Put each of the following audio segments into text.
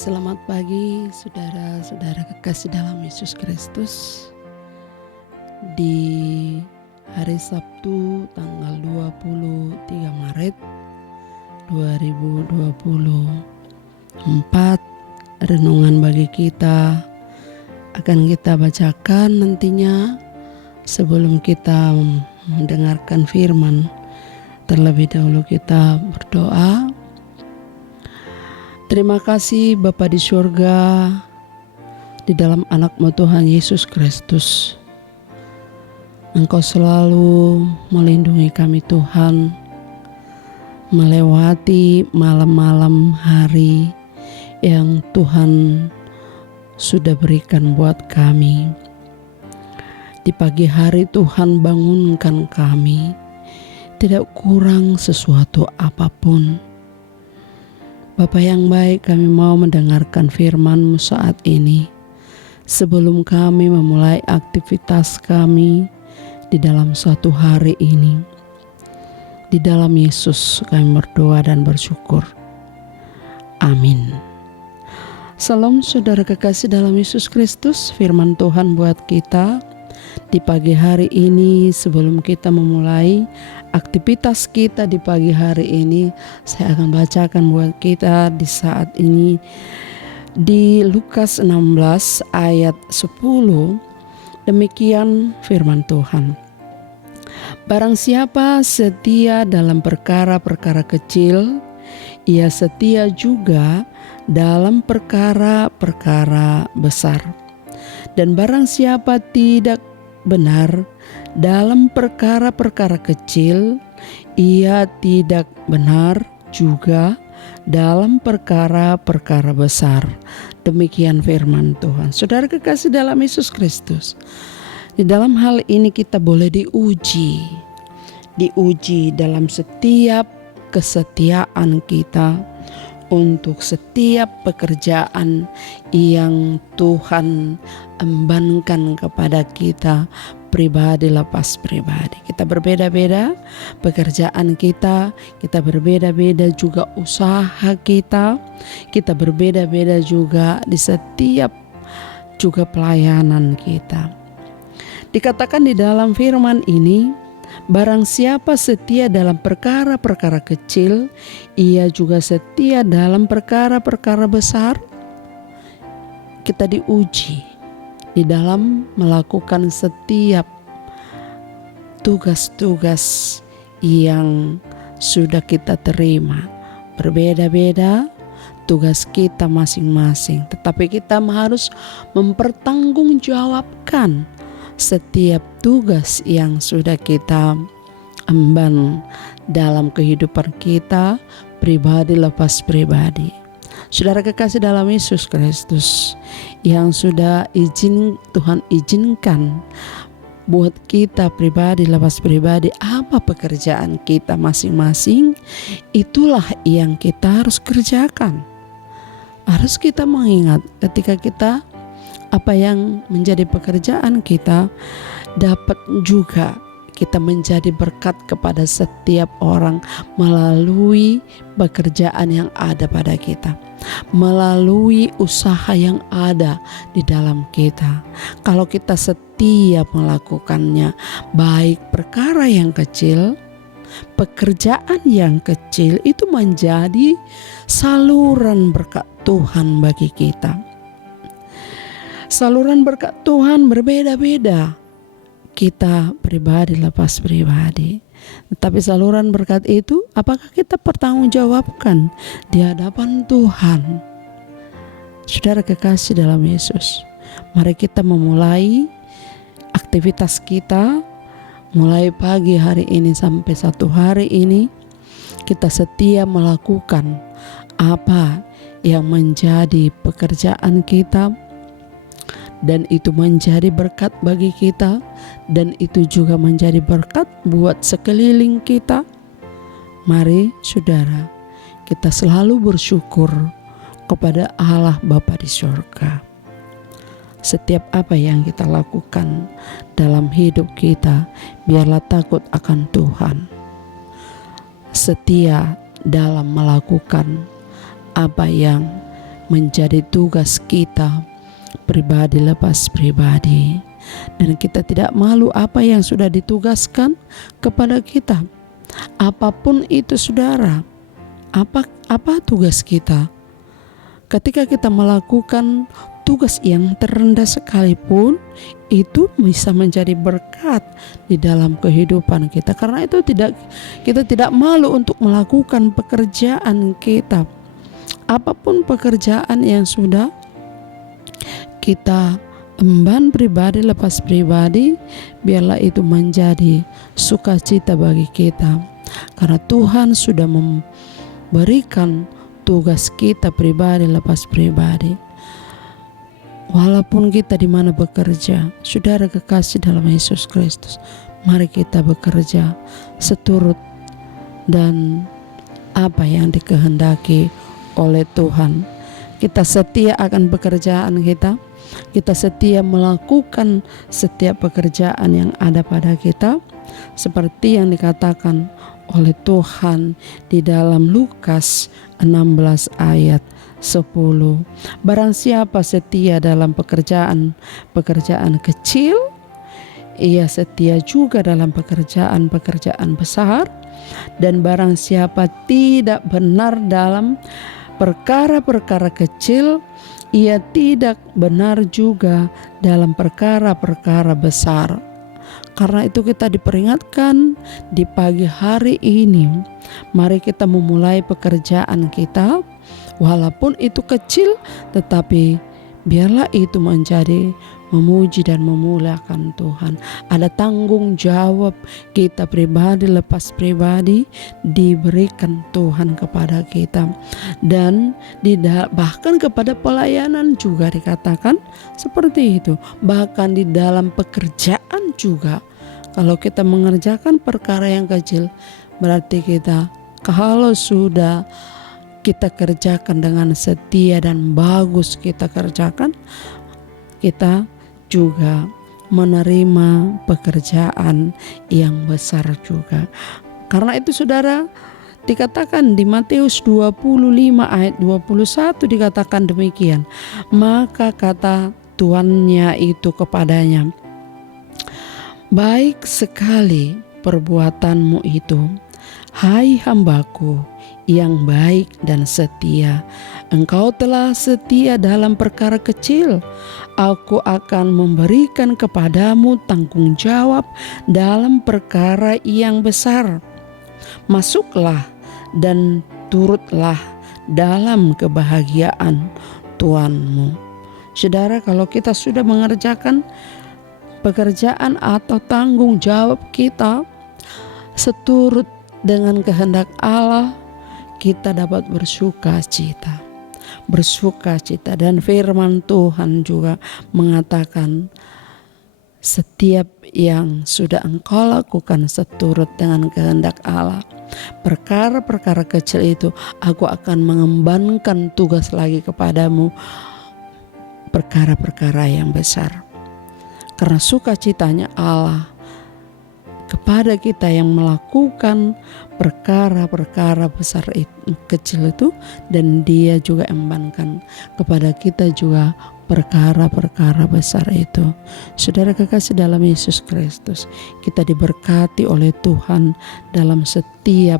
Selamat pagi saudara-saudara kekasih dalam Yesus Kristus. Di hari Sabtu tanggal 23 Maret 2024, renungan bagi kita akan kita bacakan nantinya sebelum kita mendengarkan firman. Terlebih dahulu kita berdoa. Terima kasih Bapa di surga, di dalam anak-Mu Tuhan Yesus Kristus. Engkau selalu melindungi kami Tuhan, melewati malam-malam hari yang Tuhan sudah berikan buat kami. Di pagi hari Tuhan bangunkan kami, tidak kurang sesuatu apapun. Bapa yang baik, kami mau mendengarkan firman-Mu saat ini. Sebelum kami memulai aktivitas kami di dalam suatu hari ini. Di dalam Yesus kami berdoa dan bersyukur. Amin. Salam saudara kekasih dalam Yesus Kristus, firman Tuhan buat kita di pagi hari ini. Sebelum kita memulai aktivitas kita di pagi hari ini, saya akan bacakan buat kita di saat ini di Lukas 16 ayat 10. Demikian firman Tuhan. Barang siapa setia dalam perkara-perkara kecil, ia setia juga dalam perkara-perkara besar. Dan barang siapa tidak benar dalam perkara-perkara kecil, ia tidak benar juga dalam perkara-perkara besar. Demikian firman Tuhan. Saudara kekasih dalam Yesus Kristus, di dalam hal ini kita boleh diuji dalam setiap kesetiaan kita untuk setiap pekerjaan yang Tuhan embankan kepada kita pribadi lepas pribadi. Kita berbeda-beda pekerjaan kita berbeda-beda juga usaha kita berbeda-beda juga di setiap juga pelayanan kita. Dikatakan di dalam firman ini, barang siapa setia dalam perkara-perkara kecil, ia juga setia dalam perkara-perkara besar. Kita diuji di dalam melakukan setiap tugas-tugas yang sudah kita terima. Berbeda-beda tugas kita masing-masing, tetapi kita harus mempertanggungjawabkan setiap tugas yang sudah kita emban dalam kehidupan kita pribadi lepas pribadi. Saudara kekasih dalam Yesus Kristus, yang sudah Tuhan izinkan buat kita pribadi lepas pribadi, apa pekerjaan kita masing-masing, itulah yang kita harus kerjakan. Harus kita mengingat ketika kita apa yang menjadi pekerjaan kita, dapat juga kita menjadi berkat kepada setiap orang melalui pekerjaan yang ada pada kita, melalui usaha yang ada di dalam kita. Kalau kita setia melakukannya, baik perkara yang kecil, pekerjaan yang kecil, itu menjadi saluran berkat Tuhan bagi kita. Saluran berkat Tuhan berbeda-beda, kita pribadi lepas pribadi. Tetapi saluran berkat itu, apakah kita pertanggungjawabkan di hadapan Tuhan? Saudara kekasih dalam Yesus, mari kita memulai aktivitas kita, mulai pagi hari ini sampai satu hari ini, kita setia melakukan apa yang menjadi pekerjaan kita, dan itu menjadi berkat bagi kita, dan itu juga menjadi berkat buat sekeliling kita. Mari saudara, kita selalu bersyukur kepada Allah Bapa di surga. Setiap apa yang kita lakukan dalam hidup kita, biarlah takut akan Tuhan. Setia dalam melakukan apa yang menjadi tugas kita pribadi lepas pribadi. Dan kita tidak malu apa yang sudah ditugaskan kepada kita. Apapun itu saudara, apa tugas kita? Ketika kita melakukan tugas yang terendah sekalipun, itu bisa menjadi berkat di dalam kehidupan kita. Karena itu kita tidak malu untuk melakukan pekerjaan kita. Apapun pekerjaan yang sudah kita emban pribadi lepas pribadi, biarlah itu menjadi sukacita bagi kita. Karena Tuhan sudah memberikan tugas kita pribadi lepas pribadi. Walaupun kita di mana bekerja, saudara kekasih dalam Yesus Kristus, mari kita bekerja seturut dan apa yang dikehendaki oleh Tuhan. Kita setia akan pekerjaan kita. Kita setia melakukan setiap pekerjaan yang ada pada kita, seperti yang dikatakan oleh Tuhan di dalam Lukas 16 ayat 10. Barang siapa setia dalam pekerjaan kecil, ia setia juga dalam pekerjaan besar. Dan barang siapa tidak benar dalam perkara-perkara kecil, ia tidak benar juga dalam perkara-perkara besar. Karena itu kita diperingatkan di pagi hari ini, mari kita memulai pekerjaan kita, walaupun itu kecil, tetapi biarlah itu menjadi memuji dan memuliakan Tuhan. Ada tanggung jawab kita pribadi lepas pribadi diberikan Tuhan kepada kita. Dan bahkan kepada pelayanan juga dikatakan seperti itu. Bahkan di dalam pekerjaan juga, kalau kita mengerjakan perkara yang kecil, berarti kita kalau sudah kita kerjakan dengan setia dan bagus kita kerjakan, kita juga menerima pekerjaan yang besar juga. Karena itu saudara, dikatakan di Matius 25 ayat 21 dikatakan demikian. Maka kata tuannya itu kepadanya, baik sekali perbuatanmu itu, hai hambaku yang baik dan setia. Engkau telah setia dalam perkara kecil, aku akan memberikan kepadamu tanggung jawab dalam perkara yang besar. Masuklah dan turutlah dalam kebahagiaan Tuanmu. Saudara, kalau kita sudah mengerjakan pekerjaan atau tanggung jawab kita seturut dengan kehendak Allah, kita dapat bersuka cita. Dan firman Tuhan juga mengatakan, setiap yang sudah engkau lakukan seturut dengan kehendak Allah, perkara-perkara kecil itu aku akan mengembankan tugas lagi kepadamu, perkara-perkara yang besar. Karena sukacitanya Allah kepada kita yang melakukan perkara-perkara besar kecil itu, dan Dia juga embankan kepada kita juga perkara-perkara besar itu. Saudara kekasih dalam Yesus Kristus, kita diberkati oleh Tuhan dalam setiap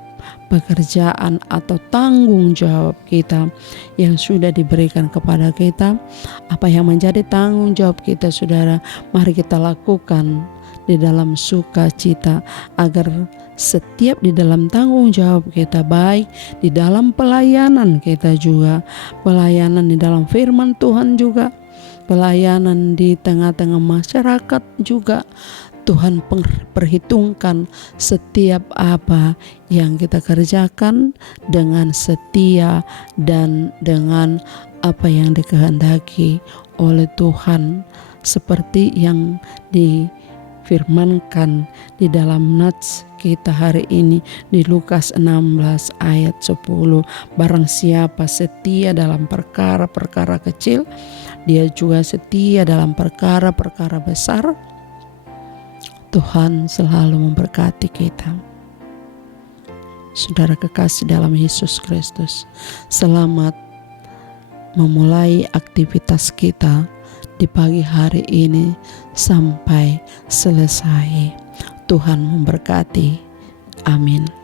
pekerjaan atau tanggung jawab kita yang sudah diberikan kepada kita. Apa yang menjadi tanggung jawab kita, saudara, mari kita lakukan di dalam sukacita, agar setiap di dalam tanggung jawab kita, baik di dalam pelayanan kita juga, pelayanan di dalam firman Tuhan juga, pelayanan di tengah-tengah masyarakat juga, Tuhan perhitungkan setiap apa yang kita kerjakan dengan setia dan dengan apa yang dikehendaki oleh Tuhan, seperti yang difirmankan di dalam nats kita hari ini di Lukas 16 ayat 10. Barang siapa setia dalam perkara-perkara kecil, dia juga setia dalam perkara-perkara besar. Tuhan selalu memberkati kita. Saudara kekasih dalam Yesus Kristus, selamat memulai aktivitas kita di pagi hari ini sampai selesai. Tuhan memberkati. Amin.